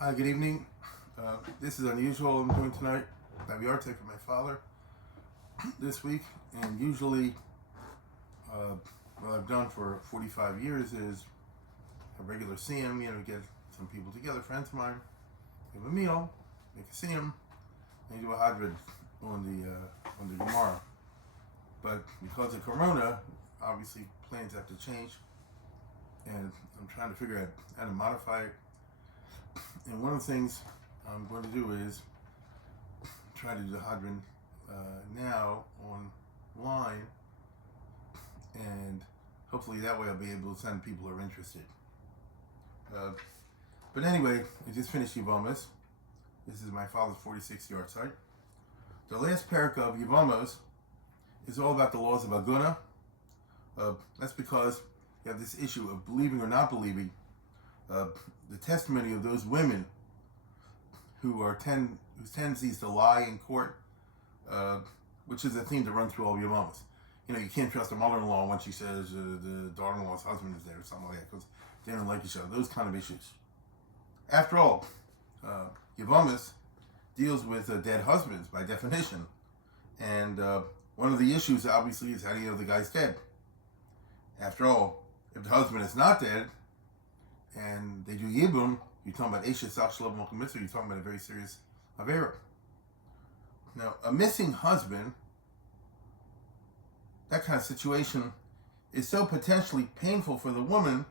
Hi, good evening. This is unusual. I'm doing tonight. Rabbi Yahrzeit for my father this week, and usually, what I've done for 45 years is a regular siyum. Get some people together, friends of mine, have a meal, make a siyum, and do a hadrid on the Gemara. But because of Corona, obviously plans have to change, and I'm trying to figure out how to modify it. And one of the things I'm going to do is try to do the Hadron now online, and hopefully that way I'll be able to send people who are interested. But anyway, I just finished Yevamos. This is my father's 46th Yahrzeit. The last parak of Yevamos is all about the laws of Aguna. That's because you have this issue of believing or not believing the testimony of those women whose tendencies to lie in court, which is a theme to run through all Yevamos. You can't trust a mother-in-law when she says the daughter-in-law's husband is there or something like that because they don't like each other. Those kind of issues. After all, Yevamos deals with dead husbands by definition, and one of the issues obviously is how do you know the guy's dead? After all, if the husband is not dead and they do Yibum, you're talking about Esha Sach Shalom Malchum Mitzvah, you're talking about a very serious Avera. Now, a missing husband, that kind of situation, is so potentially painful for the woman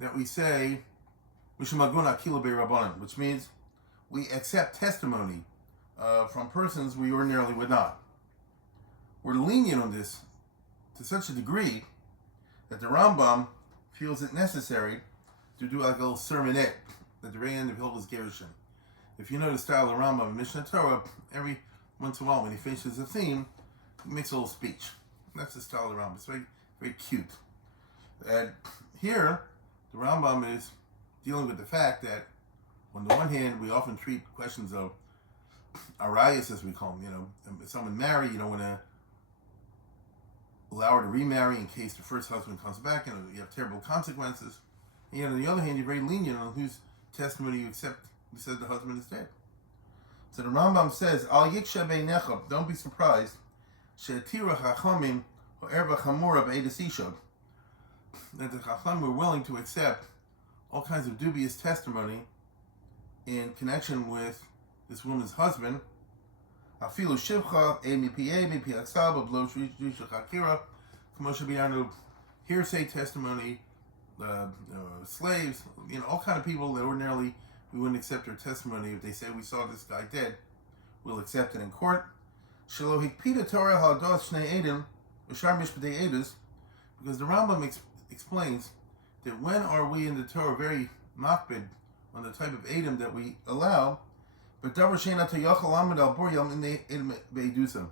that we say, which means we accept testimony from persons we ordinarily would not. We're lenient on this to such a degree that the Rambam feels it necessary to do like a little sermonette at the very end of Hilda's Gerushin. If you know the style of Rambam in Mishnah Torah, every once in a while when he finishes a theme, he makes a little speech. That's the style of Rambam. It's very, very cute. And here, the Rambam is dealing with the fact that, on the one hand, we often treat questions of arayas, as we call them. If someone married, you don't want to allow her to remarry in case the first husband comes back, and you have terrible consequences. And yet, on the other hand, you're very lenient on whose testimony you accept who says the husband is dead. So the Rambam says, Al yiksha beinechem, don't be surprised, she'atira chachamim ha'erva chamura be'edes isha, that the chacham were willing to accept all kinds of dubious testimony in connection with this woman's husband. Afilu shivcha, mipi aksab, blo shrisha chakira, kamosha biyanu, hearsay testimony, slaves, all kind of people that ordinarily we wouldn't accept their testimony. If they say we saw this guy dead, we'll accept it in court. Shelo hikpida Torah hados shnei edim v'shar mishpatei edus, because the Rambam explains that when are we in the Torah very makbid on the type of edim that we allow, but davar sheina toyachal amid al bor yom in the edim be'edusam,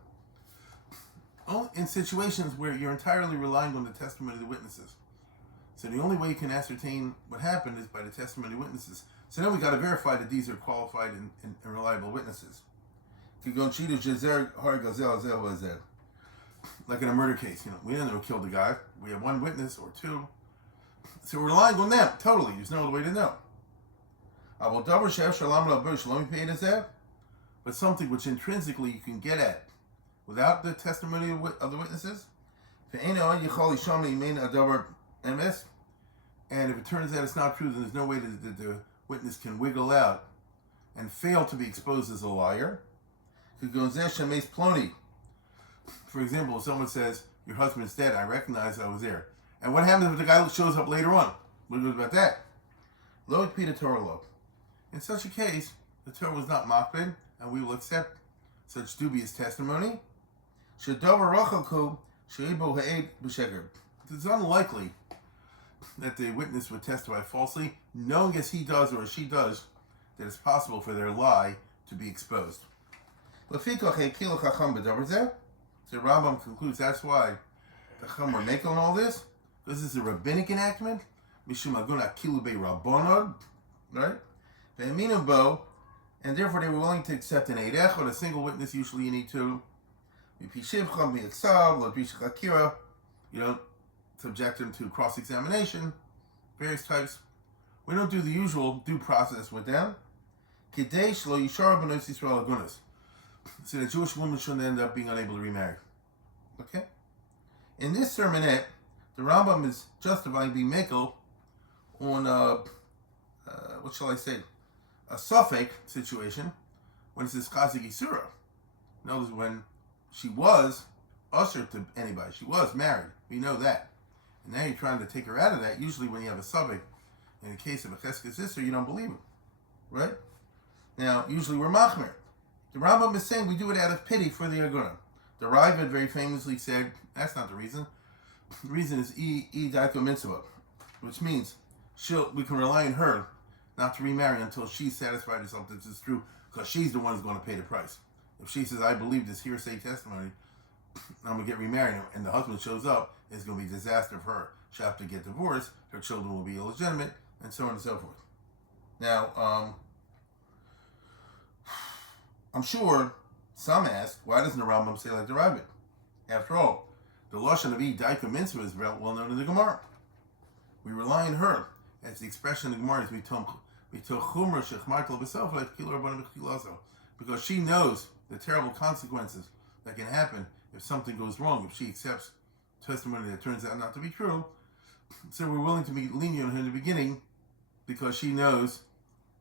in situations where you're entirely relying on the testimony of the witnesses. So the only way you can ascertain what happened is by the testimony of witnesses. So then we got to verify that these are qualified and reliable witnesses. Like in a murder case, we don't know who killed the guy. We have one witness or two. So we're relying on them, totally. There's no other way to know. But something which intrinsically you can get at without the testimony of the witnesses, and if it turns out it's not true, then there's no way that the witness can wiggle out and fail to be exposed as a liar. For example, if someone says, your husband's dead, I recognize I was there. And what happens if the guy shows up later on? What do you do about that? Lo ikpida Torah lo. In such a case, the Torah was not makbid, and we will accept such dubious testimony. Shedavar rachaku sheibo ha'ed b'sheker. It's unlikely that the witness would testify falsely, knowing as he does or as she does that it's possible for their lie to be exposed. So Rambam concludes that's why the Chacham were making all this, because this is a rabbinic enactment, mishum aguna kilu be rabbanod, right? And therefore they were willing to accept an eidech, or a single witness. Usually you need two. You don't subject them to cross-examination, various types we don't do the usual due process with them. Kidei shelo yishar b'nos Yisrael agunas, so the Jewish woman shouldn't end up being unable to remarry. Okay? In this sermonette, the Rambam is justifying being mekel on what shall I say, a suffix situation when it says chazik isura. Notice when she was ushered to anybody, she was married. We know that. And now you're trying to take her out of that. Usually when you have a suffix, in the case of a cheskes sister, you don't believe him. Right? Now, usually we're machmer. The Rambam is saying we do it out of pity for the Aguna. The Rabbi very famously said, that's not the reason. The reason is daiko mitzvah, which means we can rely on her not to remarry until she's satisfied herself that this is true, because she's the one who's going to pay the price. If she says, I believe this hearsay testimony, I'm going to get remarried, and the husband shows up, it's going to be a disaster for her. She'll have to get divorced, her children will be illegitimate, and so on and so forth. Now, I'm sure some ask, why doesn't the Rambam say like the Rabbi? After all, the Lashon of daiko mitzvah is well known in the Gemara. We rely on her, as the expression in the Gemara is because she knows the terrible consequences that can happen if something goes wrong, if she accepts testimony that turns out not to be true. So we're willing to be lenient on her in the beginning because she knows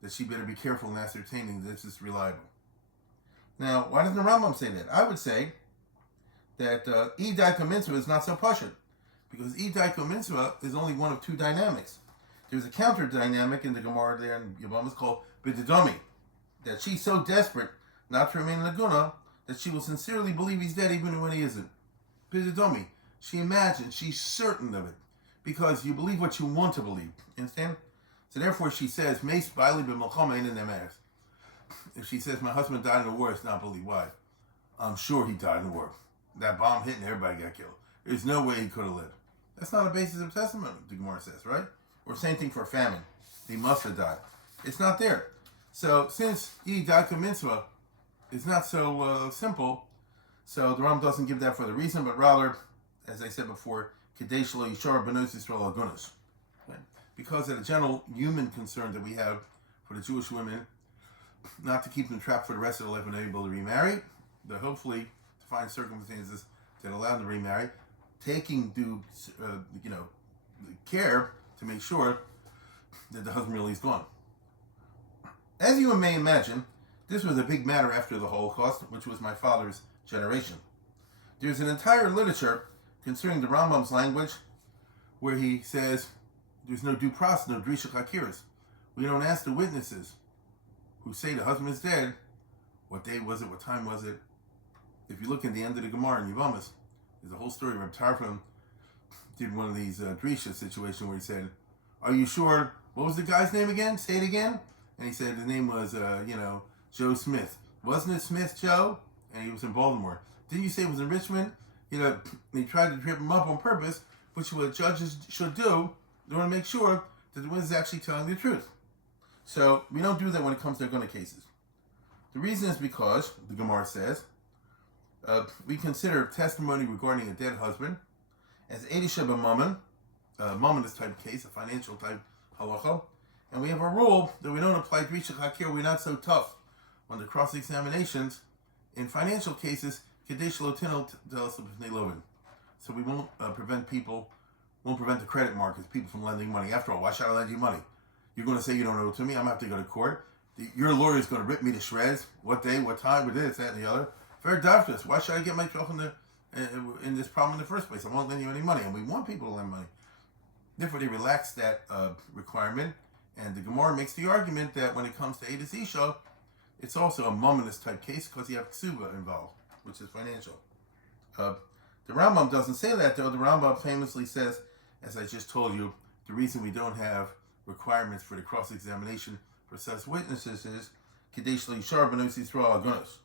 that she better be careful in ascertaining that this is reliable. Now, why doesn't the Rambam say that? I would say that daiko mitzvah is not so pashut, because daiko mitzvah is only one of two dynamics. There's a counter dynamic in the Gemara there in Yevamos called bididomi, that she's so desperate not to remain in Laguna that she will sincerely believe he's dead even when he isn't. Bididomi, she imagines, she's certain of it, because you believe what you want to believe. Understand? So therefore she says, Meis baili b'melchama ein ne'emes. If she says, my husband died in the war, it's not believed. Why? I'm sure he died in the war. That bomb hit and everybody got killed. There's no way he could have lived. That's not a basis of testimony, the Gemara says, right? Or same thing for famine. He must have died. It's not there. So since daiko mitzvah is not so simple, so the Ram doesn't give that for the reason, but rather, as I said before, kidei shelo yishar b'nos Yisrael agunos. Because of the general human concern that we have for the Jewish women, not to keep them trapped for the rest of their life and unable to remarry, but hopefully to find circumstances that allow them to remarry, taking due care to make sure that the husband really is gone. As you may imagine, this was a big matter after the Holocaust, which was my father's generation. There's an entire literature concerning the Rambam's language where he says there's no due process, no drisha chakiras. We don't ask the witnesses who say the husband is dead, what day was it, what time was it. If you look at the end of the Gemara in Yevamos, there's a whole story where Tarfon did one of these drisha situations where he said, are you sure, what was the guy's name again? Say it again. And he said the name was, Joe Smith. Wasn't it Smith Joe? And he was in Baltimore. Didn't you say it was in Richmond? They tried to trip him up on purpose, which what judges should do. They want to make sure that the witness is actually telling the truth. So we don't do that when it comes to Aguna cases. The reason is because, the Gemara says, we consider testimony regarding a dead husband as Eidisha b'mammon, mammonist type case, a financial type halacha, and we have a rule that we don't apply drisha hakir. We're not so tough on the cross-examinations in financial cases. So we won't prevent the credit markets, people from lending money. After all, why should I lend you money? You're going to say you don't owe it to me. I'm going to have to go to court. Your lawyer is going to rip me to shreds. What day, what time, what this, that, and the other. Very doubtful. Why should I get myself in this problem in the first place? I won't lend you any money, and we want people to lend money. Therefore, they relax that requirement, and the Gemara makes the argument that when it comes to Eidus Isha, it's also a mammonist type case because you have ksuba involved, which is financial. The Rambam doesn't say that, though. The Rambam famously says, as I just told you, the reason we don't have requirements for the cross-examination for such witnesses is Kidei shelo yishar b'nos Yisrael agunos,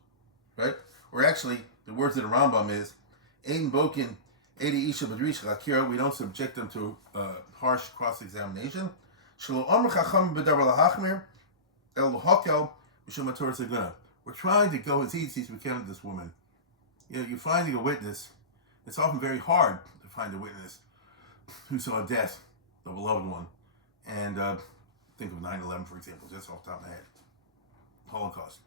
right? Or actually, the words of the Rambam is Ein bokin edi isha b'drisha chakira. We don't subject them to harsh cross-examination. Shelo amr chacham b'davar lahachmir el lohakel mishum hatoras aguna. We're trying to go as easy as we can with this woman. You're finding a witness. It's often very hard to find a witness who saw death, the beloved one. And Think of 9/11, for example, just off the top of my head. Holocaust.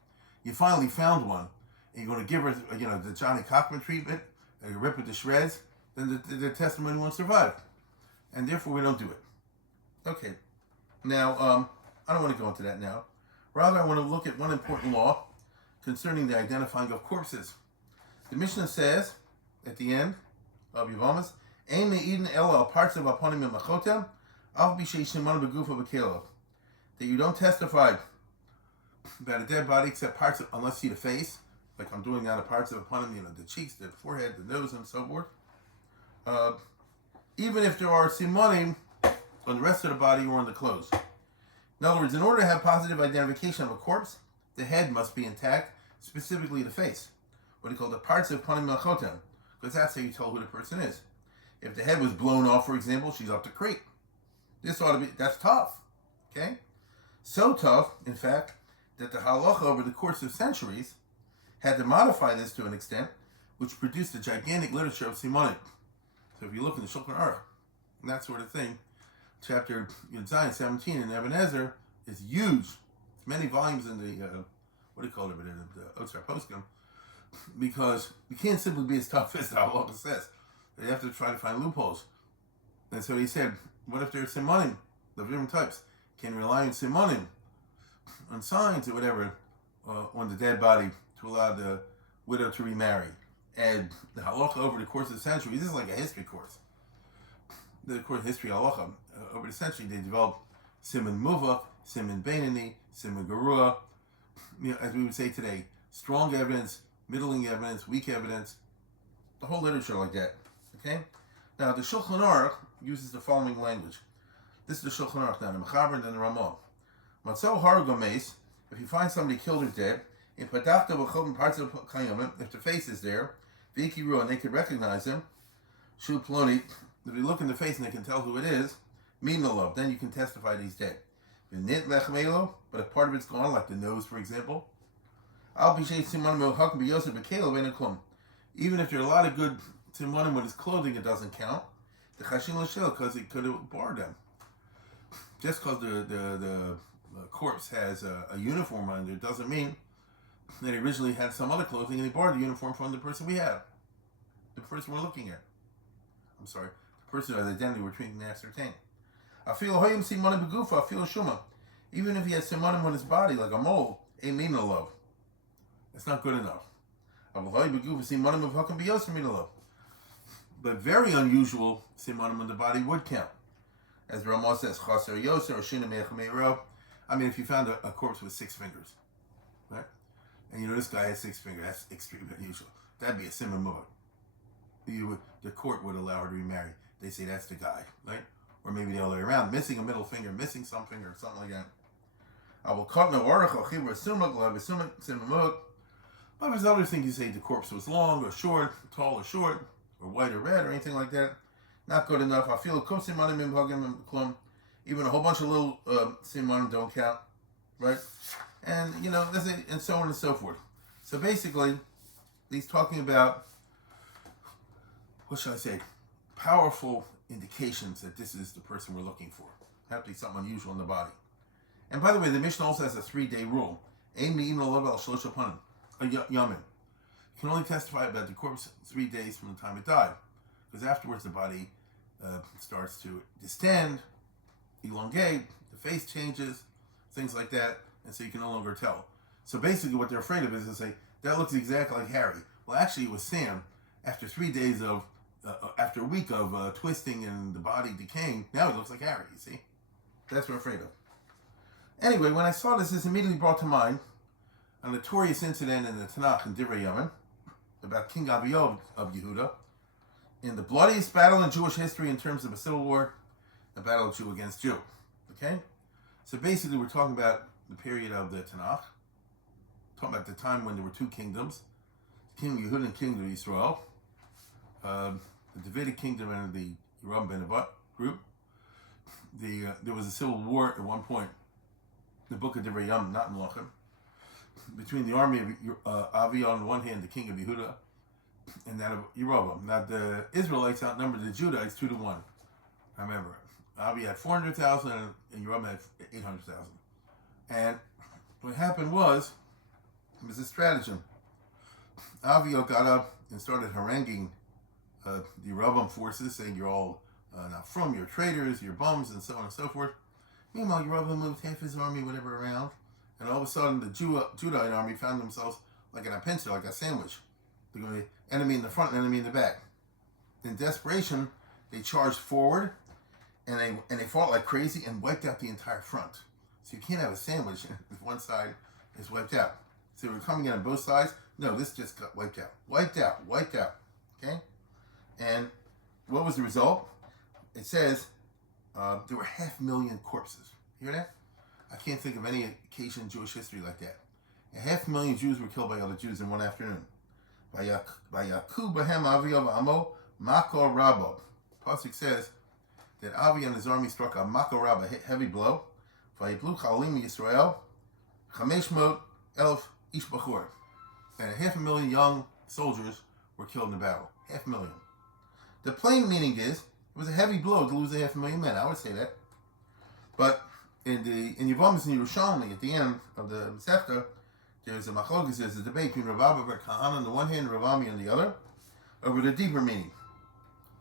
You finally found one, and you're going to give her, the Johnny Cochran treatment, and you rip it to shreds, then the testimony won't survive. And therefore, we don't do it. Okay. Now, I don't want to go into that now. Rather, I want to look at one important law concerning the identifying of corpses. The Mishnah says, at the end of Yevamos, Ein me'idin ela parts of aponim machotem, al b'shei shimon begufa b'kelov. That you don't testify about a dead body except parts of, unless you see the face, like I'm doing now, the parts of aponim, the cheeks, the forehead, the nose, and so forth. Even if there are simonim on the rest of the body or on the clothes. In other words, in order to have positive identification of a corpse, the head must be intact, specifically the face. What he called the parts of panim machotem, because that's how you tell who the person is. If the head was blown off, for example, she's up the creek. That's tough. Okay? So tough, in fact, that the halacha over the course of centuries had to modify this to an extent, which produced a gigantic literature of simonim. So if you look in the Shulchan Aruch, and that sort of thing, chapter Yahrzeit 17 in Ebenezer is huge. It's many volumes in the, the Otzar Poskim, because you can't simply be as tough as the halacha says. They have to try to find loopholes. And so he said, what if there's simonim of different types? Can you rely on simonim, on signs or whatever, on the dead body to allow the widow to remarry? And the halacha over the course of the century, this is like a history course. The course of history halacha, over the century, they developed siman muvak, siman beinani, siman garua, as we would say today, strong evidence, middling evidence, weak evidence, the whole literature like that. Okay? Now, the Shulchan Aruch uses the following language. This is the Shulchan Aruch now, the Mechaber and the Ramah. Matzo haragomes, if you find somebody killed or dead, in padachta v'chom parts of kayomim, if the face is there, v'ikiru, and they can recognize him, shu ploni, if you look in the face and they can tell who it is, minalov, then you can testify that he's dead. V'nit lechmelo, but if part of it's gone, like the nose, for example, al b'shei simanim melchak b'yosef b'kelo v'neklum. Even if there are a lot of good simanim with his clothing, it doesn't count. The chashin l'shel, because it could have barred them. Just because the corpse has a uniform under it doesn't mean that he originally had some other clothing and he borrowed the uniform from the person we have. The person we're looking at. I'm sorry. The person whose identity we're trying to ascertain. Even if he has simonim on his body, like a mole, love. That's not good enough. But very unusual simonim on the body would count. As Ramah says, chaser yoser or shina me'ero. I mean, if you found a corpse with 6 fingers, right? And this guy has 6 fingers, that's extremely unusual. That'd be a simon muvak. The court would allow her to remarry. They say that's the guy, right? Or maybe the other way around, missing a middle finger, missing some finger, or something like that. I will cut no orach or chibur sumak, will have a sumak, simon muvak. But there's other things you say the corpse was long or short, tall or short, or white or red, or anything like that. Not good enough. I feel even a whole bunch of little simanim don't count, right? And and so on and so forth. So basically, he's talking about, what should I say, powerful indications that this is the person we're looking for. Have to be something unusual in the body. And by the way, the Mishnah also has a 3-day rule. Yamin. You can only testify about the corpse 3 days from the time it died, because afterwards the body starts to distend, elongate, the face changes, things like that, and so you can no longer tell. So basically what they're afraid of is to say, that looks exactly like Harry. Well, actually it was Sam. After 3 days of, after a week of twisting and the body decaying, now it looks like Harry, you see? That's what we're afraid of. Anyway, when I saw this immediately brought to mind a notorious incident in the Tanakh in Divrei Yamin about King Aviyahu of Yehuda, in the bloodiest battle in Jewish history in terms of a civil war, the battle of Jew against Jew. Okay? So basically we're talking about the period of the Tanakh, talking about the time when there were 2 kingdoms, King of Yehuda and King of Yisrael, the Davidic kingdom and the Yeram ben Nevat group. There was a civil war at one point, the book of Divrei Yamin, not in Melachim, between the army of Aviyahu on one hand, the king of Yehuda, and that of Yeroboam. Now the Israelites outnumbered the Judahites 2-1. I remember. Avi had 400,000 and Yerovam had 800,000. And what happened was, it was a stratagem. Avio got up and started haranguing the Yerovam forces, saying you're all not from, you're traitors, you're bums, and so on and so forth. Meanwhile, Yerovam moved half his army, whatever, around, and all of a sudden the Judahite army found themselves like in a pincer, like a sandwich. They're going to be enemy in the front and enemy in the back. In desperation, they charged forward, and they fought like crazy and wiped out the entire front. So you can't have a sandwich if one side is wiped out. So they were coming in on both sides. No, this just got wiped out. Wiped out. Okay? And what was the result? It says there were 500,000 corpses. You hear that? I can't think of any occasion in Jewish history like that. 500,000 Jews were killed by other Jews in one afternoon. Vayaku bahem Avio v'amo mako rabo. Pasuk says that Avi and his army struck a mako rabo, heavy blow. Vayiplu chalim Yisrael 500,000 ish bachur. And 500,000 young soldiers were killed in the battle. 500,000. The plain meaning is, it was a heavy blow to lose 500,000 men. I would say that. But in Yevamos and Yerushalmi, at the end of the Masechta, there's a machlokes, there's a debate between Rabbi and Kahana on the one hand and Ravami on the other, over the deeper meaning.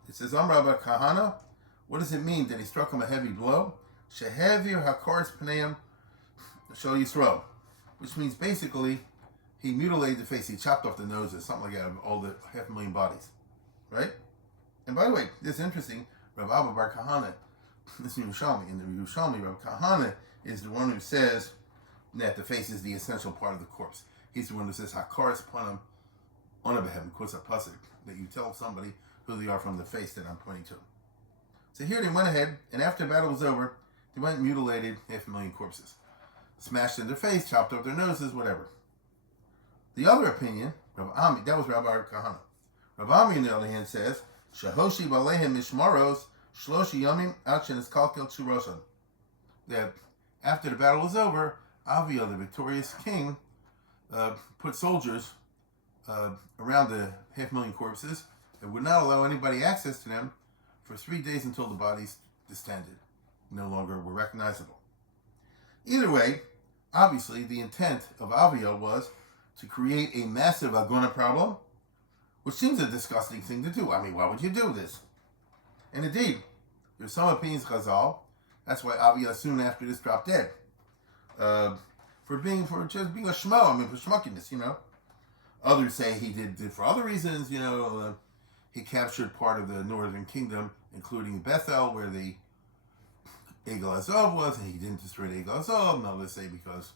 It says, Rabbi Kahana, what does it mean that he struck him a heavy blow? Shehevir hakars pneim shel Yisrael, which means basically he mutilated the face, he chopped off the noses, something like that, of all the 500,000 bodies, right? And by the way, this is interesting. Rabbi Abba Bar Kahana, this is Yerushalmi. In the Yerushalmi, Rabbi Kahana is the one who says that the face is the essential part of the corpse. He's the one who says Hakaras Panim Onabehem, quotes a pasuk, that you tell somebody who they are from the face that I'm pointing to. So here they went ahead, and after the battle was over, they went and mutilated 500,000 corpses, smashed in their face, chopped off their noses, whatever. The other opinion, Rabbi Ami, that was Rabbi Kahana. Rabbi Ami, on the other hand, says Shahoshi Balehem Mishmaros Shloshi Yamim Achen is Kalkel Churoshan. That after the battle was over, Avia, the victorious king, put soldiers around the 500,000 corpses and would not allow anybody access to them for 3 days until the bodies distended, no longer were recognizable. Either way, obviously the intent of Avia was to create a massive agona problem, which seems a disgusting thing to do. I mean, why would you do this? And indeed, there's some opinions, Chazal, that's why Avia soon after this dropped dead. For just being a shmo, I mean, for schmuckiness, you know. Others say he did for other reasons, you know. He captured part of the northern kingdom, including Bethel, where the Egel Azov was, and he didn't destroy the Egel Azov. And others say because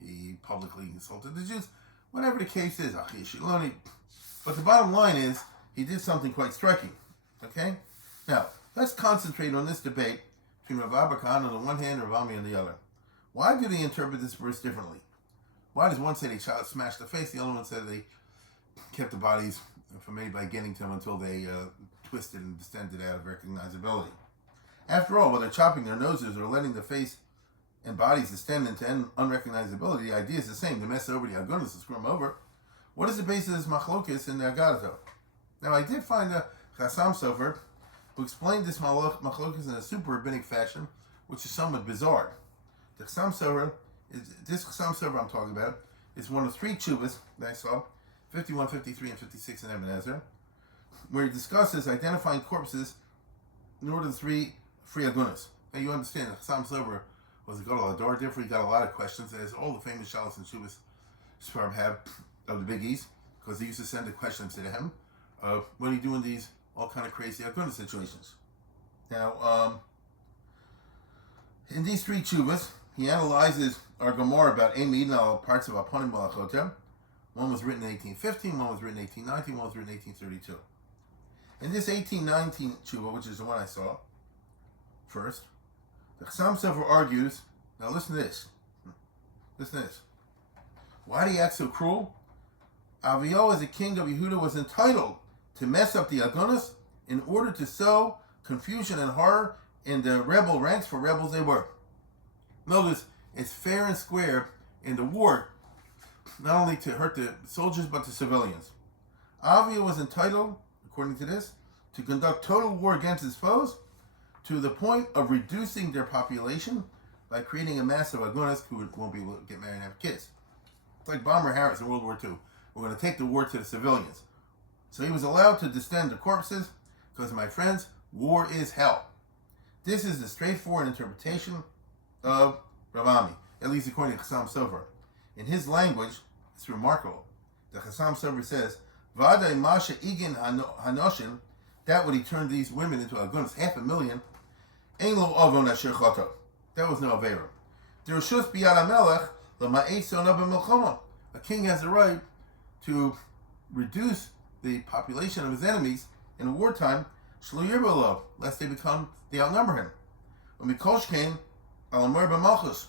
he publicly insulted the Jews. Whatever the case is, Achi Shiloni. But the bottom line is, he did something quite striking. Okay? Now, let's concentrate on this debate between Rav Abba Khan on the one hand and Rav Ami on the other. Why do they interpret this verse differently? Why does one say they smashed the face, the other one said they kept the bodies from anybody getting to them until they twisted and distended out of recognizability? After all, whether chopping their noses or letting the face and bodies distend into unrecognizability, the idea is the same. To mess over the agunas, to screw them over. What is the basis of this machlokes in the Agadato? Now, I did find a Chassam Sofer who explained this machlokes in a super rabbinic fashion, which is somewhat bizarre. The Chassam Sofer, this Chassam Sofer I'm talking about, is one of 3 tshuvas that I saw, 51, 53, and 56 in Ibn Ezra, where he discusses identifying corpses in order to 3 free agunas. Now you understand, the Chassam Sofer was a gadol hador, therefore he got a lot of questions, as all the famous shalos and tshuvas Sfarim have of the biggies, because they used to send the questions to him. What do you do in these all kind of crazy aguna situations? Now, in these 3 tshuvas, he analyzes our Gemara about Eimid parts of Aponim Malachotem. One was written in 1815, one was written in 1819, one was written in 1832. In this 1819 tshuva, which is the one I saw first, the Chassam Sofer argues, now listen to this. Listen to this. Why did he act so cruel? Avio, as a king of Yehuda, was entitled to mess up the agunas in order to sow confusion and horror in the rebel ranks, for rebels they were. Notice, it's fair and square in the war, not only to hurt the soldiers, but the civilians. Avia was entitled, according to this, to conduct total war against his foes, to the point of reducing their population by creating a mass of agunas who won't be able to get married and have kids. It's like Bomber Harris in World War II. We're going to take the war to the civilians. So he was allowed to distend the corpses because, my friends, war is hell. This is the straightforward interpretation of Rabbi, at least according to Chassam Sofer. In his language, it's remarkable. The Chassam Sofer says, V'adai masha igin hanoshin, that would he turned these women into agunas, 500,000, ein lo avon asher choto. That was no avera. D'reshus biyad hamelech l'ma'et sona b'milchama. A king has the right to reduce the population of his enemies in wartime, shlo yirbelov, lest they outnumber him. When Mikosh came, alamur b'malchus,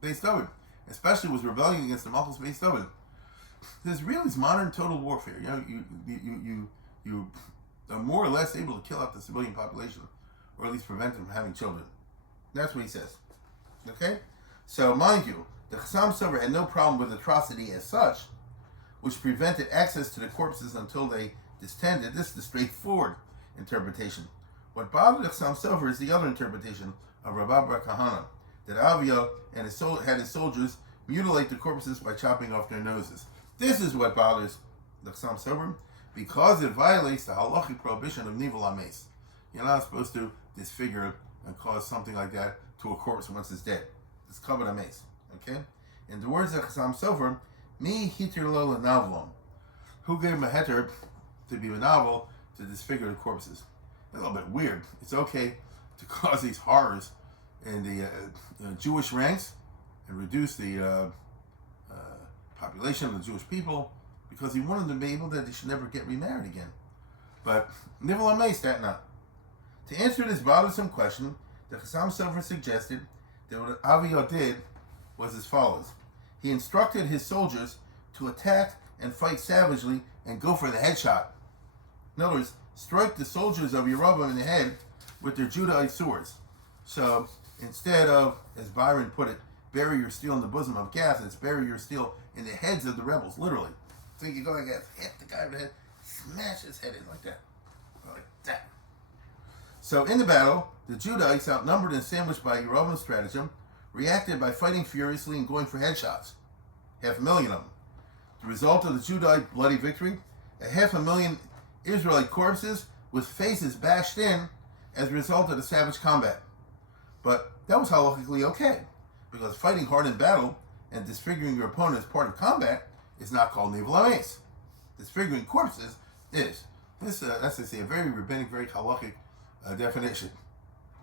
Beis David, especially was rebelling against the Malchus Beis David. This really is modern total warfare. You are more or less able to kill out the civilian population, or at least prevent them from having children. That's what he says. Okay? So, mind you, the Chassam Sofer had no problem with atrocity as such, which prevented access to the corpses until they distended. This is the straightforward interpretation. What bothered the Chassam Sofer is the other interpretation of Rabbi Bar Kahana, that Avia and had his soldiers mutilate the corpses by chopping off their noses. This is what bothers the Chassam Sofer, because it violates the halachic prohibition of nivel ames. You're not supposed to disfigure and cause something like that to a corpse once it's dead. It's covered ames. Okay? In the words of Chassam Sofer, mi hitir lo lenavlom. Who gave him a heter to be a novel to disfigure the corpses? A little bit weird. It's okay to cause these horrors in the Jewish ranks and reduce the population of the Jewish people, because he wanted them to be able that they should never get remarried again. But nivel ames, that not. To answer this bothersome question, the Chassam Sofer suggested that what Aviyah did was as follows. He instructed his soldiers to attack and fight savagely and go for the headshot. In other words, strike the soldiers of Yeroboam in the head with their Judahite swords. So instead of, as Byron put it, bury your steel in the bosom of Katz, it's bury your steel in the heads of the rebels, literally. So you go like that, hit the guy with the head, smash his head in like that. Like that. So in the battle, the Judahites, outnumbered and sandwiched by Yeroboam's stratagem, reacted by fighting furiously and going for headshots. 500,000 of them. The result of the Judahite bloody victory, 500,000 Israelite corpses with faces bashed in as a result of the savage combat. But that was halachically okay, because fighting hard in battle and disfiguring your opponent as part of combat is not called nivel ames. Disfiguring corpses is. This, that's to say, a very rabbinic, very halachic definition.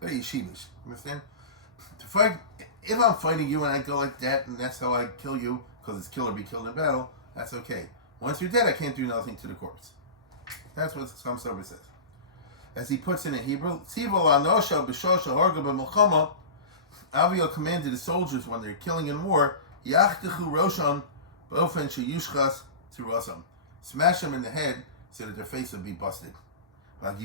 Very yeshivish. Understand? To fight, if I'm fighting you and I go like that, and that's how I kill you, because it's kill or be killed in battle, that's okay. Once you're dead, I can't do nothing to the corpse. That's what Chassam Sofer says. As he puts it in Hebrew, Aviyah commanded his soldiers when they're killing in war, Yachtichu Rosham B'ofen Sheyushchas Tzirasam. Smash them in the head so that their face would be busted. And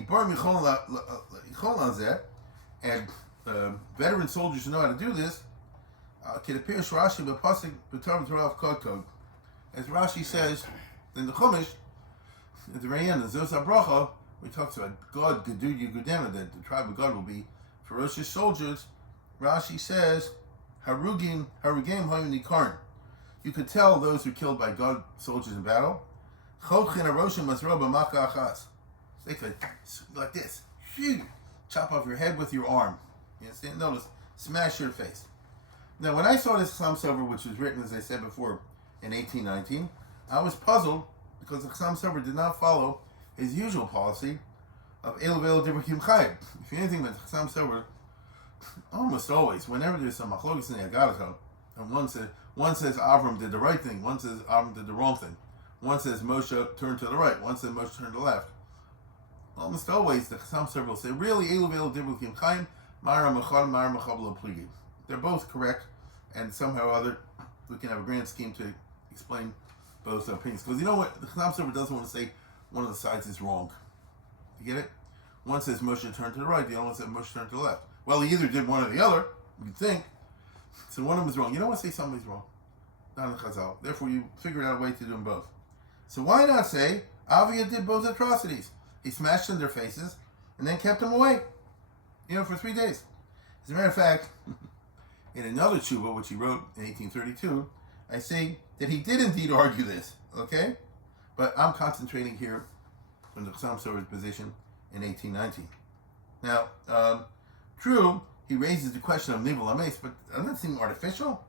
veteran soldiers who know how to do this, as Rashi says in the Chumash, at the very end, the Zos HaBracha, we talks about God, Gedu Yegudena, that the tribe of God will be ferocious soldiers. Rashi says, Harugim Hayim Nikarin. You could tell those who are killed by God soldiers in battle. They could, like this, chop off your head with your arm. You understand? Notice, smash your face. Now, when I saw this Chassam Sofer, which was written, as I said before, in 1819, I was puzzled because the Chassam Sofer did not follow his usual policy of Elu V'Elu Divrei Chayim. If you're anything but Chassam Sofer, almost always, whenever there's some machlokes in the Agadah, and one says Avram did the right thing, one says Avram did the wrong thing, one says Moshe turned to the right, one says Moshe turned to the left. Almost always, the Chassam Sofer will say, really, Elu V'Elu Divrei Chayim, Mara Mechad, Mara Mechabla Pligi. They're both correct, and somehow or other, we can have a grand scheme to explain both opinions. Because you know what? The Chassam Sofer doesn't want to say one of the sides is wrong. You get it? One says Moshe turned to the right, the other one says Moshe turned to the left. Well, he either did one or the other, you'd think. So one of them is wrong. You don't want to say somebody's wrong. Not in the Chazal. Therefore, you figured out a way to do them both. So why not say, Aviyah did both atrocities? He smashed in their faces, and then kept them away. for 3 days. As a matter of fact, in another tshuva, which he wrote in 1832, I say that he did indeed argue this, okay? But I'm concentrating here on the Chassam Sofer's position in 1819. Now, true, he raises the question of Nivel Ames, but doesn't that seem artificial?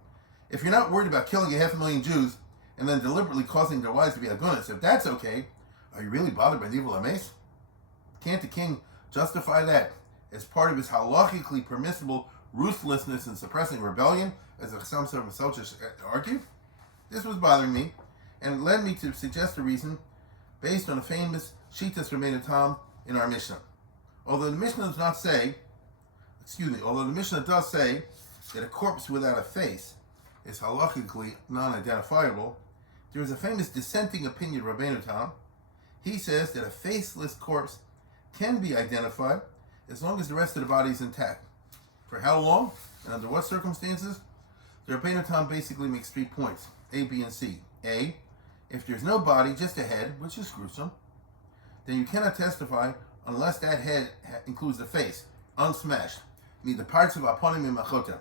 If you're not worried about killing 500,000 Jews and then deliberately causing their wives to be agunas, if that's okay, are you really bothered by Nivel Ames? Can't the king justify that as part of his halachically permissible ruthlessness in suppressing rebellion, as the Chassam Sofer himself just argued? This was bothering me, and it led me to suggest a reason based on a famous Shitas Rabbeinu Tam in our Mishnah. Although the Mishnah does say that a corpse without a face is halachically non-identifiable, there is a famous dissenting opinion of Rabbeinu Tam. He says that a faceless corpse can be identified as long as the rest of the body is intact. For how long and under what circumstances? The Rabbeinu Tam basically makes 3 points, A, B, and C. A, if there's no body, just a head, which is gruesome, then you cannot testify unless that head includes the face, unsmashed, meaning the parts of aponim and machota.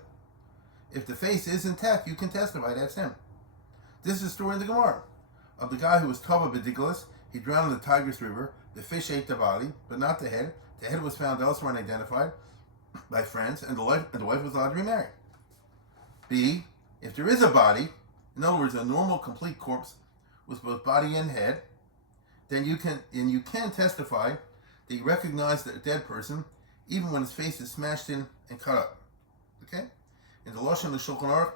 If the face is intact, you can testify that's him. This is a story in the Gemara of the guy who was tova b'digolas. He drowned in the Tigris River. The fish ate the body, but not the head. The head was found elsewhere and identified by friends, and the wife was allowed to remarry. B, if there is a body, in other words, a normal complete corpse with both body and head, then you can testify that you recognize the dead person even when his face is smashed in and cut up. Okay? In the Lashon of the Shulchan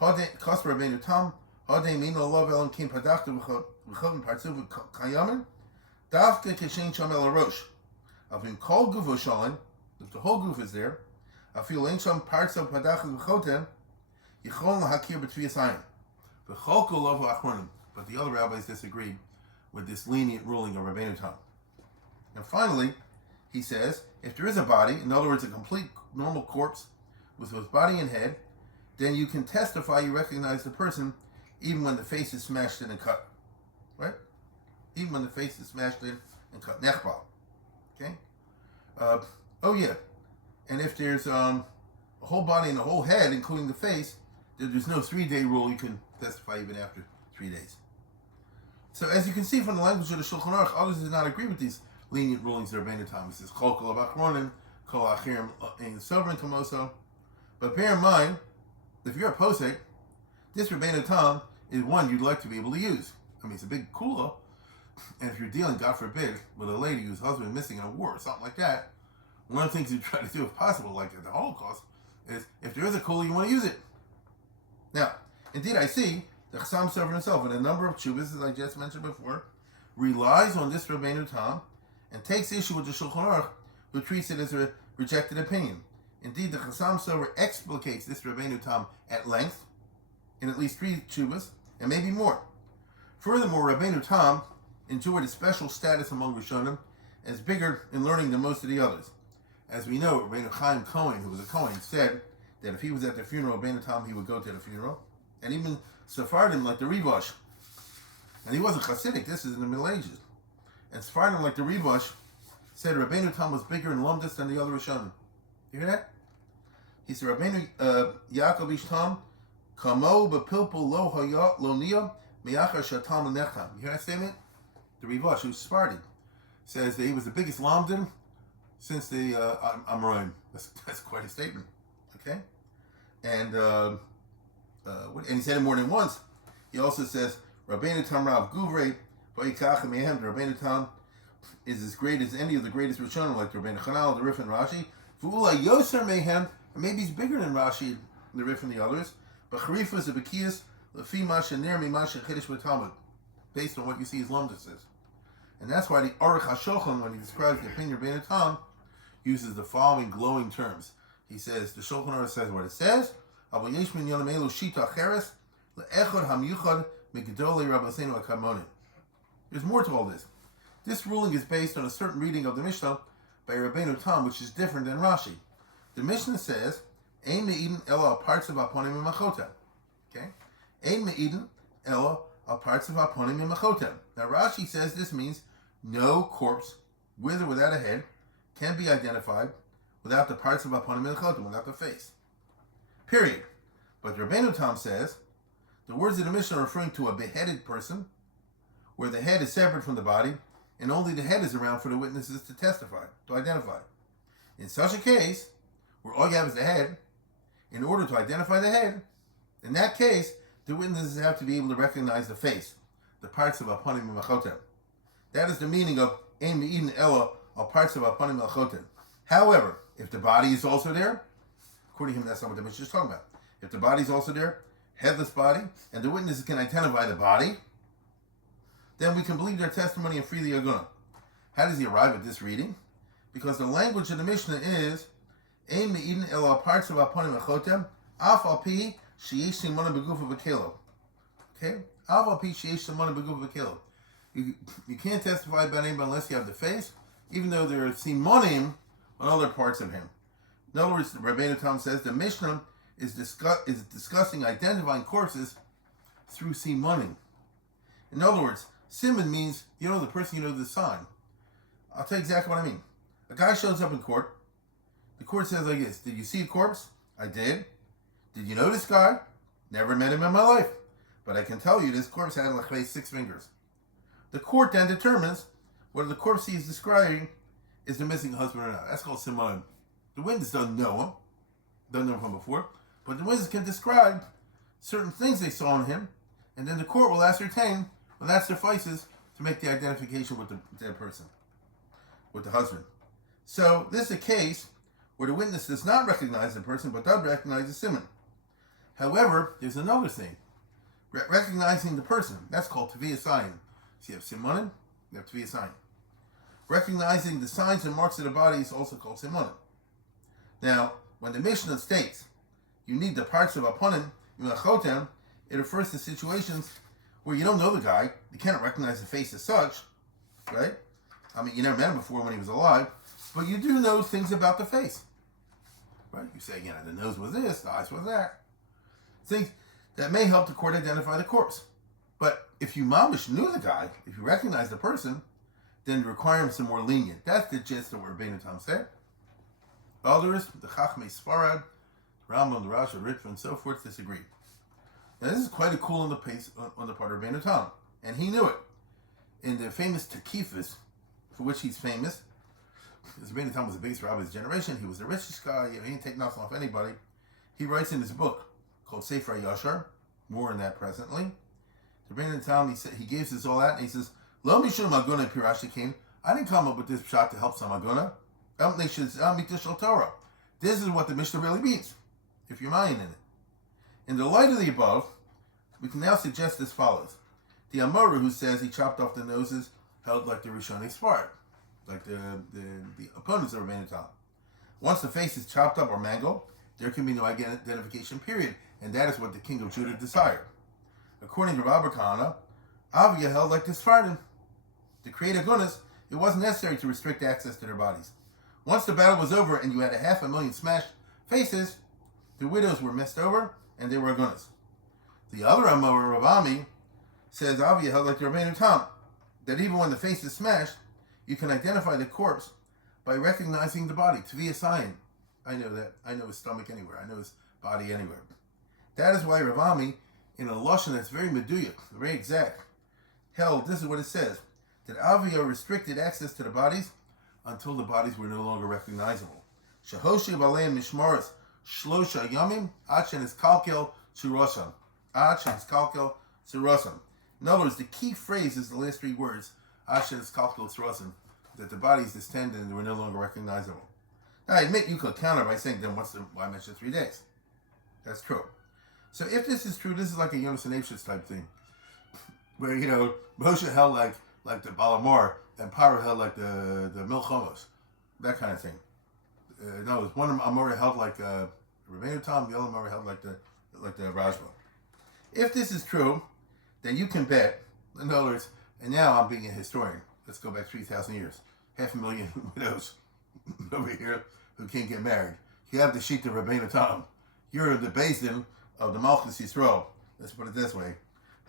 Aruch, Kas Rabbeinu Tam, Hadei Mino Lov Elam Kim Padachta V'chotim Partzuv Kayamin, Davke Keshen Sham El Arosh. Avim Kol Guvo Shalin, if the whole goof is there, Afil Ein Sham Partzuv Padachta V'chotim, Yichol Hakir B'Tviyas Ayin. V'chol Kol Lov Achronim. But the other rabbis disagreed with this lenient ruling of Rabbeinu Tam. And finally, he says, if there is a body, in other words, a complete normal corpse with both body and head, then you can testify you recognize the person even when the face is smashed in and cut. Right? Even when the face is smashed in and cut. Nechbal. Okay? And if there's a whole body and a whole head, including the face, then there's no 3-day rule. You can testify even after 3 days. So as you can see from the language of the Shulchan Aruch, others did not agree with these lenient rulings of Rabbeinu Tam. He says, Kol Kol Avachronim, Kol Achirim Ein Sovereign Tomoso. But bear in mind, if you're a posek, this Rabbeinu Tam is one you'd like to be able to use. I mean, it's a big kula, and if you're dealing, God forbid, with a lady whose husband is missing in a war or something like that, one of the things you try to do if possible, like at the Holocaust, is if there is a kula, you want to use it. Now, indeed, I see the Chassam Sofer himself, in a number of tshuvas, as I just mentioned before, relies on this Rabbeinu Tam and takes issue with the Shulchan Aruch, who treats it as a rejected opinion. Indeed, the Chassam Sofer explicates this Rabbeinu Tam at length, in at least 3 tshuvas, and maybe more. Furthermore, Rabbeinu Tam enjoyed a special status among Rishonim and is bigger in learning than most of the others. As we know, Rabbeinu Chaim Cohen, who was a Cohen, said that if he was at the funeral of Rabbeinu Tam, he would go to the funeral. And even Sephardim, like the Rivash, and he wasn't Hasidic, this is in the Middle Ages. And Sephardim, like the Rivash, said Rabbeinu Tam was bigger in Lumdus than the other Rishonim. You hear that? He said, Rabbeinu Yaakov Ish Tam, Kamo b'pilpul lo hayat lo niya miyachar shatam l'nechtam. You hear that statement? The Rivash, who's Sephardi, says that he was the biggest Lamdan since the Amoraim. That's quite a statement. Okay? And he said it more than once. He also says, Rabbeinu Tam Rav Guvrei, Vayikach Mehem, Rabbeinu Tam is as great as any of the greatest Rishonim, like the Rabbeinu Chanal, the Rif, and Rashi. V'ula Yoser Mehem, and maybe he's bigger than Rashi, the Rif, and the others. But Charifas, the Bekiyas, Lefi Masha Ner Mi Masha Chiddush B'Talmud, based on what you see as Lumdus says. And that's why the Aruch HaShulchan, when he describes the opinion of Rabbeinu Tam, uses the following glowing terms. He says, the Shulchan Aruch says what it says, There's more to all this. This ruling is based on a certain reading of the Mishnah by Rabbeinu Tam, which is different than Rashi. The Mishnah says, Ein me'idin ela al parts of aponim machota. Okay? Ein me'idin ela al parts of aponim machota. Now Rashi says this means no corpse, with or without a head, can be identified without the parts of Apanim and Chotim, without the face. Period. But Rabbeinu Tam says, the words of the Mishnah are referring to a beheaded person, where the head is separate from the body, and only the head is around for the witnesses to testify, to identify. In such a case, where all you have is the head, in order to identify the head, in that case, the witnesses have to be able to recognize the face, the parts of Apanim and Chotim. That is the meaning of Ein Me'idin Ela, all parts of Apanim and Chotim. However, if the body is also there, according to him, that's not what the Mishnah is talking about. If the body is also there, headless body, and the witnesses can identify the body, then we can believe their testimony and free the Aguna. How does he arrive at this reading? Because the language of the Mishnah is Ein Me'idin Ela parts of Apanim and Chotim, Af Al Pi Sheyesh Simona Begufa V'Kelo. Okay? Af Al Pi Sheyesh Simona Begufa V'Kelo. You can't testify about anybody unless you have the face, even though there are simonim on other parts of him. In other words, Rabbeinu Tam says the Mishnah is discussing identifying corpses through simonim. In other words, simon means you know the person, you know the sign. I'll tell you exactly what I mean. A guy shows up in court. The court says like this: did you see a corpse? I did. Did you know this guy? Never met him in my life. But I can tell you this corpse had like 6 fingers. The court then determines whether the corpse he is describing is the missing husband or not. That's called simon. The witness doesn't know him. Doesn't know him from before. But the witness can describe certain things they saw in him, and then the court will ascertain when that suffices to make the identification with the dead person, with the husband. So this is a case where the witness does not recognize the person, but does recognize the simon. However, there's another thing. Recognizing the person, that's called Taviyah Sign. So you have simonim, you have Taviyah Sign. Recognizing the signs and marks of the body is also called simonim. Now, when the Mishnah states you need the parts of Apanim, Chotim, it refers to situations where you don't know the guy, you can't recognize the face as such, right? I mean, you never met him before when he was alive, but you do know things about the face, right? You say, the nose was this, the eyes was that. Things that may help the court identify the corpse. But if you mamish knew the guy, if you recognize the person, then the requirements are more lenient. That's the gist of what Rabbeinu Tam said. Others, the Chachmei Sfarad, Rambam, the Rasha, Ritva, and so forth, disagree. Now this is quite a cool on the part of Rabbeinu Tam, and he knew it. In the famous Tekifas, for which he's famous, because Rabbeinu Tam was the biggest rabbi of his generation, he was the richest guy, he didn't take nothing off anybody. He writes in his book called Sefer Yashar, more on that presently. Rabbeinu Tam, he gives this all out, and he says, Lo mishum aguna pirashikin. I didn't come up with this shot to help some aguna. This is what the Mishnah really means, if you're mind in it. In the light of the above, we can now suggest as follows. The Amoru who says he chopped off the noses held like the Rishonim Sfarad, like the opponents of Rabbeinu Tam. Once the face is chopped up or mangled, there can be no identification period, and that is what the king of Judah desired. According to Rabbi Kahana, Avia held like the Sfardim. To create agunas, it wasn't necessary to restrict access to their bodies. Once the battle was over and you had 500,000 smashed faces, the widows were messed over and they were agunas. The other Amor Ravami says Avia held like the Rabbeinu Tam, that even when the face is smashed, you can identify the corpse by recognizing the body. Taviyah Sign. I know that. I know his stomach anywhere. I know his body anywhere. That is why Ravami, in a lashon that's very meduyak, very exact, held, this is what it says, that Avia restricted access to the bodies until the bodies were no longer recognizable. Shehoshiv aleim mishmaras shlosha yamim ad sheniskalkel surosam. Ad sheniskalkel surosam. In other words, the key phrase is the last 3 words, ad sheniskalkel surosam, that the bodies distended and they were no longer recognizable. Now, I admit you could counter by saying, then why mention 3 days? That's true. So if this is true, this is like a Yonas and Apeshitz type thing, where, Moshe held like the Balamor, and Paro held like the Milchomos, that kind of thing. No, one Amora held like Rabbeinu Tam, the other Amora held like the Rajba. If this is true, then you can bet, in other words, and now I'm being a historian, let's go back 3,000 years, 500,000 widows over here who can't get married. You have the sheet of Rabbeinu Tam. You're the Beis of the Malchus Yisrael. Let's put it this way.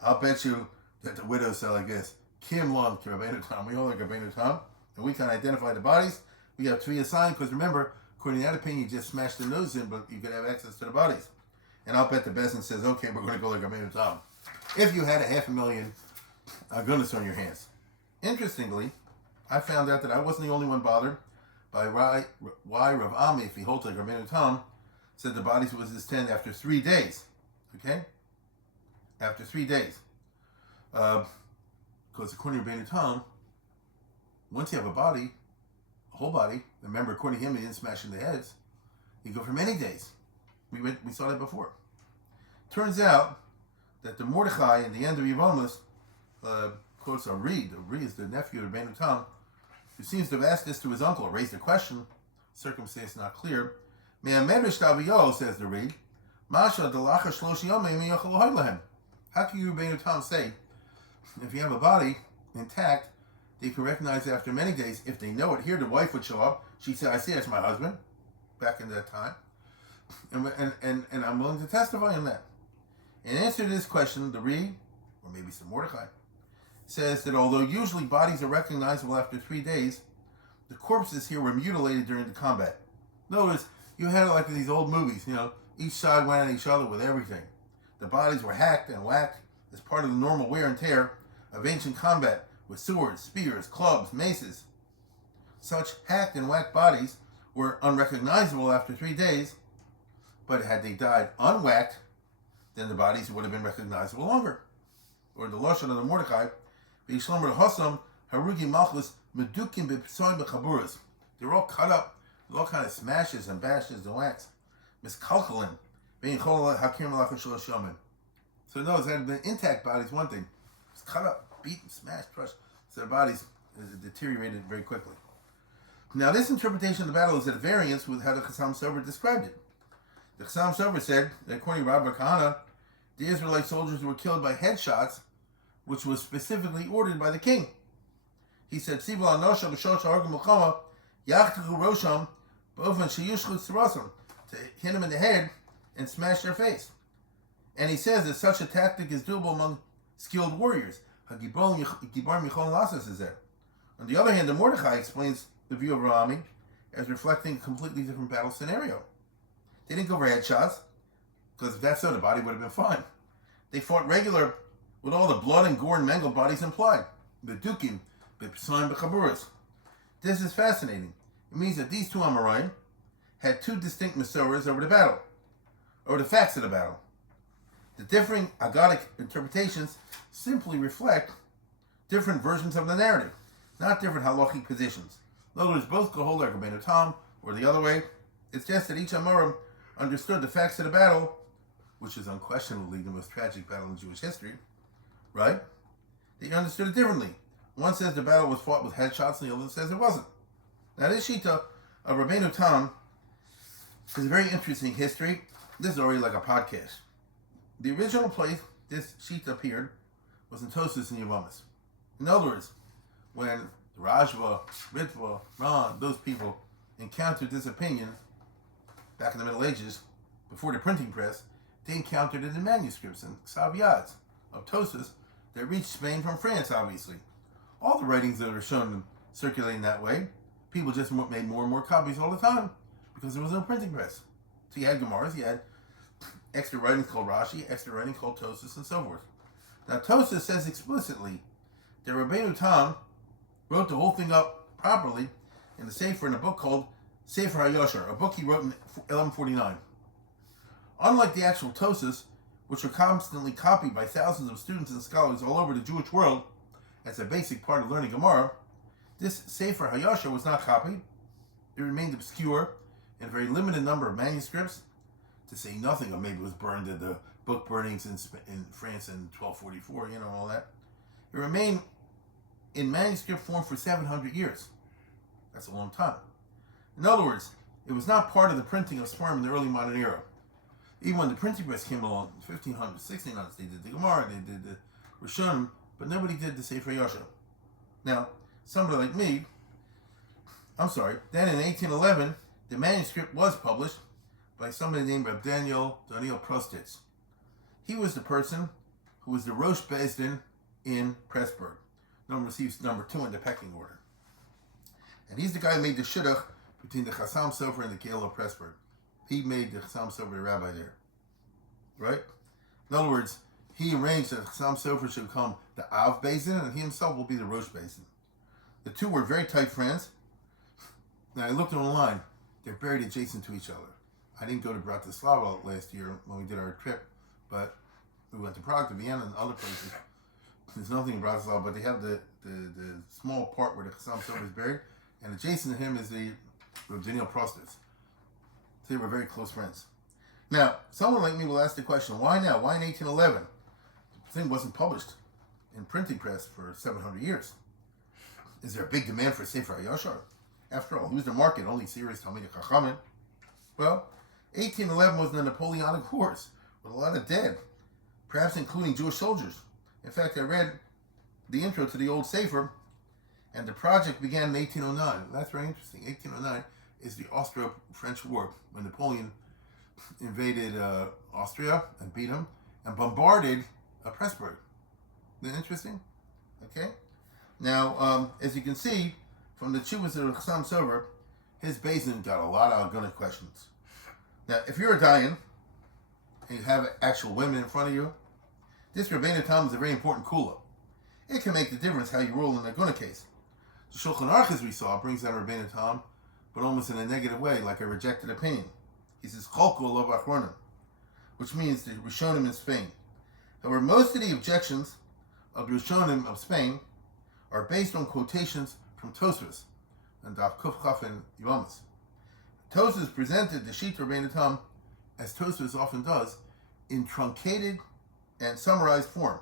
I'll bet you that the widows say like this. Kim long to Rabbeinu Tam. We all like Rabbeinu Tam. And we can identify the bodies. We have Taviyah Sign because remember, According to that opinion, you just smash the nose in, but you could have access to the bodies. And I'll bet the Bezin says, okay, we're going to go like Rabbeinu Tam. If you had 500,000 goodness on your hands. Interestingly, I found out that I wasn't the only one bothered by why Rav Ami, if he holds like Rabbeinu Tam, said the bodies was his 10 after 3 days. Okay? After 3 days. Because according to Rabbeinu Tam, once you have a body, a whole body, remember according to him he didn't smash in the heads, you go for many days. We saw that before. Turns out that the Mordechai in the end of Yevamos quotes a Reed. A Reed is the nephew of Rabbeinu Tam, who seems to have asked this to his uncle, raised a question, circumstance not clear. Me'amedrash Taviyo, says the Reed, Masha delacha shlosh yomim yochel lahem. How can you, Rabbeinu Tam, say if you have a body intact, they can recognize it after many days if they know it? Here, the wife would show up. She said, "I see that's my husband." Back in that time, and I'm willing to testify on that. In answer to this question, the Reed, or maybe some Mordechai, says that although usually bodies are recognizable after 3 days, the corpses here were mutilated during the combat. In other words, you had like these old movies, each side went at each other with everything. The bodies were hacked and whacked as part of the normal wear and tear of ancient combat with swords, spears, clubs, maces. Such hacked and whacked bodies were unrecognizable after 3 days, but had they died unwhacked, then the bodies would have been recognizable longer. Or the Lashon of the Mordechai, V'yishlomer Hossam, Harugi Malchus, Medukim B'Psoim B'Chaburas. They were all cut up with all kind of smashes and bashes and whacks. Miskalkalin, V'yin Chol Hakim Malachim Shalosh Yomim. So notice, had been intact bodies, one thing. It's cut up, beaten, smashed, crushed. So their bodies deteriorated very quickly. Now, this interpretation of the battle is at variance with how the Chassam Sofer described it. The Chassam Sofer said that according to Rabbi Kahana, the Israelite soldiers were killed by headshots, which was specifically ordered by the king. He said, to hit them in the head and smash their face. And he says that such a tactic is doable among skilled warriors. On the other hand, the Mordechai explains the view of Rami as reflecting a completely different battle scenario. They didn't go for headshots, because if that's so, the body would have been fine. They fought regular with all the blood and gore and mangled bodies implied. Bedukim, b'psaim b'chaburas. This is fascinating. It means that these two Amoraim had two distinct Masoras over the battle, over the facts of the battle. The differing Agadic interpretations simply reflect different versions of the narrative, not different halachic positions. In other words, both could hold like Rabbeinu Tam, or the other way. It's just that each Amorim understood the facts of the battle, which is unquestionably the most tragic battle in Jewish history, right? They understood it differently. One says the battle was fought with headshots, and the other says it wasn't. Now, this Shita of Rabbeinu Tam is a very interesting history. This is already like a podcast. The original place this Shita appeared was in Tosfos and Yevamos. In other words, when Rajva, Ritva, Ran, those people encountered this opinion back in the Middle Ages, before the printing press, they encountered it in manuscripts and Saviads of Tosfos that reached Spain from France, obviously. All the writings that are shown circulating that way, people just made more and more copies all the time because there was no printing press. So you had Gemaras, you had extra writings called Rashi, extra writings called Tosfos, and so forth. Now Tosfos says explicitly that Rabbeinu Tam wrote the whole thing up properly in the Sefer, in a book called Sefer HaYosher, a book he wrote in 1149. Unlike the actual Tosfos, which were constantly copied by thousands of students and scholars all over the Jewish world as a basic part of learning Gemara, this Sefer HaYosher was not copied. It remained obscure in a very limited number of manuscripts, to say nothing of maybe it was burned at the book burnings in France in 1244, all that. It remained in manuscript form for 700 years. That's a long time. In other words, it was not part of the printing of Sfarim in the early modern era. Even when the printing press came along in 1500s, 1600s, they did the Gemara, they did the Rishonim, but nobody did the Sefer Yosher. Now, somebody like me, then in 1811, the manuscript was published by somebody named Reb Daniel Prostitz. He was the person who was the Rosh Bezdin in Pressburg. Receives number 2 in the pecking order. And he's the guy who made the shidduch between the Chassam Sofer and the Kehillah of Pressburg. He made the Chassam Sofer the rabbi there. Right? In other words, he arranged that Chassam Sofer should become the Av Basin, and he himself will be the Rosh Basin. The two were very tight friends. Now, I looked online. They're buried adjacent to each other. I didn't go to Bratislava last year when we did our trip, but we went to Prague, to Vienna, and other places. There's nothing in Bratislava, but they have the small part where the Chassam Sofer is buried, and adjacent to him is the Daniel Prostas. So they were very close friends. Now, someone like me will ask the question, why now? Why in 1811? The thing wasn't published in printing press for 700 years. Is there a big demand for Sefer Yashar? After all, who's the market? Only serious Talmidei Chachamim. Well, 1811 was the Napoleonic Wars, with a lot of dead, perhaps including Jewish soldiers. In fact, I read the intro to the old Sefer, and the project began in 1809. That's very interesting. 1809 is the Austro-French War, when Napoleon invaded Austria and beat him, and bombarded Pressburg. Isn't that interesting? Okay? Now, as you can see, from the Chuvas of Chassam Sofer, his basin got a lot of Agonic questions. Now, if you're a Dayan, and you have actual women in front of you, this Rabbeinu Tam is a very important kula. It can make the difference how you rule in an Agonic case. The Shulchan Aruch, as we saw, brings down Rabbeinu Tam, but almost in a negative way, like a rejected opinion. He says, Cholku Olav Achronim, which means the Rishonim in Spain. However, most of the objections of the Rishonim of Spain are based on quotations from Tosfos and Daf Kuf Chaf and Yavamas. Tosfos presented the Shita Rabbeinu Tam, as Tosfos often does, in truncated and summarized form,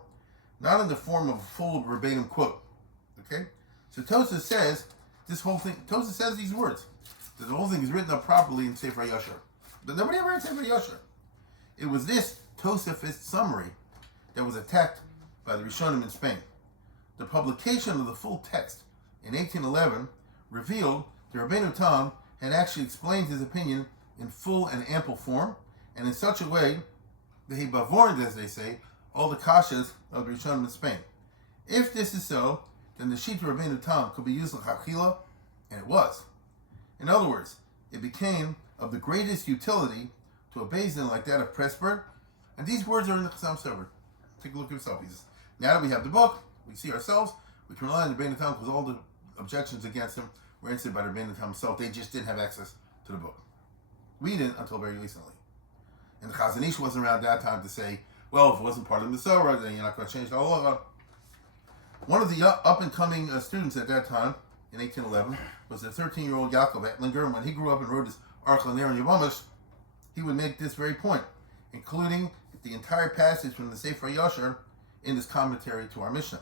not in the form of a full verbatim quote. Okay? So Tosfos says this whole thing, Tosfos says these words, that the whole thing is written up properly in Sefer Yashar. But nobody ever read Sefer Yashar. It was this Tosafist summary that was attacked by the Rishonim in Spain. The publication of the full text in 1811 revealed that Rabbeinu Tam had actually explained his opinion in full and ample form, and in such a way that he bavorned, as they say, all the kashas of the Rishonim in Spain. If this is so, then the Shita Rabbeinu Tam could be used like Hachila, and it was. In other words, it became of the greatest utility to a basin like that of Pressburg, and these words are in the Chassam Sofer. Take a look yourself. He says, now that we have the book, we see ourselves, we can rely on the Rabbeinu Tam because all the objections against him were answered by the Rabbeinu Tam himself. They just didn't have access to the book. We didn't until very recently. And the Chazon Ish wasn't around that time to say, well, if it wasn't part of the Masorah, then you're not going to change the halacha. One of the up-and-coming students at that time, in 1811, was the 13-year-old Yaakov Ettlinger, and when he grew up and wrote his Aruch LaNer and Yevamos, he would make this very point, including the entire passage from the Sefer Yashar in his commentary to our Mishnah.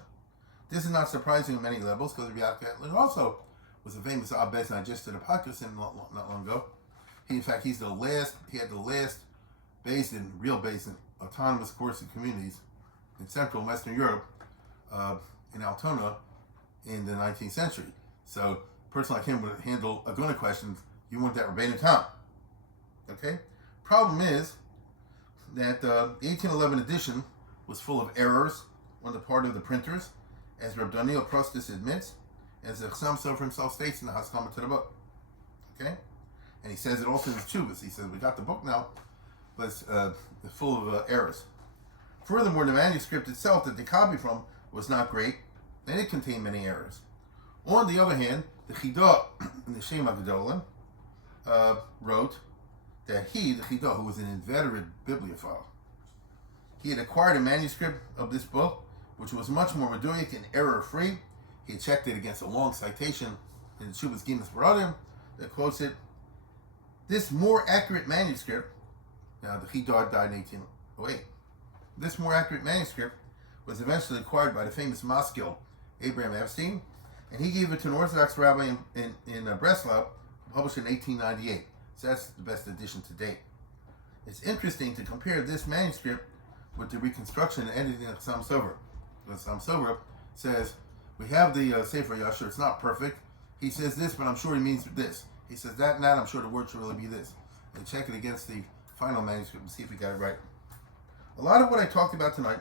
This is not surprising on many levels, because Yaakov Ettlinger also was a famous Abbez, and I just did a podcast in not long ago. He had the last basin, real basin, autonomous course of communities in Central and Western Europe, in Altona, in the 19th century. So, a person like him would handle Agona questions. You want that Rabbeinu Tam. Okay? Problem is that the 1811 edition was full of errors on the part of the printers, as Reb Daniel Prostas admits, as the Chassam Sofer himself states in the Haskama to the book. Okay? And he says it also in his Chuvas. He says, we got the book now, but it's full of errors. Furthermore, the manuscript itself that they copied from was not great, and it contained many errors. On the other hand, the Chidah in the Shem HaGedolim wrote that he, the Chidah, who was an inveterate bibliophile, he had acquired a manuscript of this book, which was much more meduic and error-free. He had checked it against a long citation in the Shuvas Gimas Baradim that quotes it. This more accurate manuscript, now the Chidah died in 1808, this more accurate manuscript was eventually acquired by the famous Maskil, Abraham Epstein, and he gave it to an Orthodox rabbi in Breslau, published in 1898. So that's the best edition to date. It's interesting to compare this manuscript with the reconstruction and editing of Chassam Sofer. The Chassam Sofer says, we have the Sefer Yashar, it's not perfect. He says this, but I'm sure he means this. He says that and that, I'm sure the word should really be this. And check it against the final manuscript and see if we got it right. A lot of what I talked about tonight,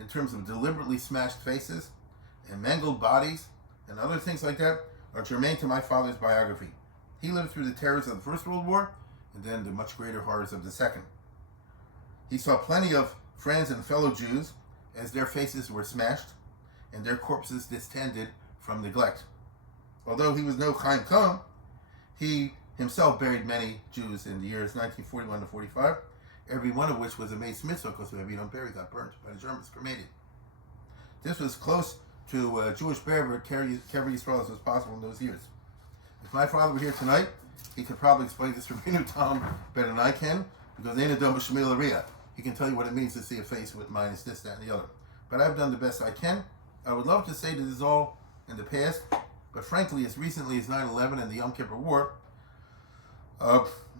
in terms of deliberately smashed faces and mangled bodies and other things like that, are germane to my father's biography. He lived through the terrors of the First World War and then the much greater horrors of the Second. He saw plenty of friends and fellow Jews as their faces were smashed and their corpses distended from neglect. Although he was no Chaim Cohen, he himself buried many Jews in the years 1941 to 45, every one of which was a Meis Mitzvah, because whoever you don't bury got burnt by the Germans, cremated. This was close to Jewish burial Kever Yisrael as was possible in those years. If my father were here tonight, he could probably explain this to Rabbeinu Tam better than I can, because ain't a dom b'shmil ariyah. He can tell you what it means to see a face with minus this, that, and the other. But I've done the best I can. I would love to say that this is all in the past, but frankly, as recently as 9/11 and the Yom Kippur War,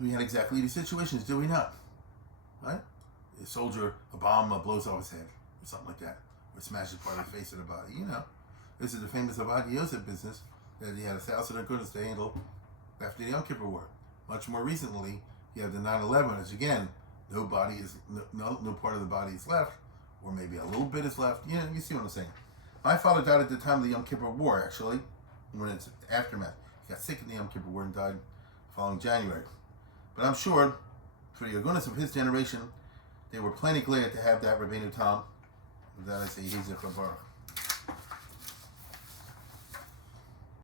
we had exactly these situations, do we not? Right? A soldier, a bomb blows off his head, or something like that, or smashes part of the face of the body. You know, this is the famous Avad Yosef business that he had 1,000 goodness to handle after the Yom Kippur War. Much more recently, you have the 9/11, which again, no part of the body is left, or maybe a little bit is left. You know, you see what I'm saying. My father died at the time of the Yom Kippur War, actually, when it's aftermath. He got sick in the Yom Kippur War and died following January. But I'm sure, for the goodness of his generation, they were plenty glad to have that Rabbeinu Tam. With that I say, Yehezich Baruch.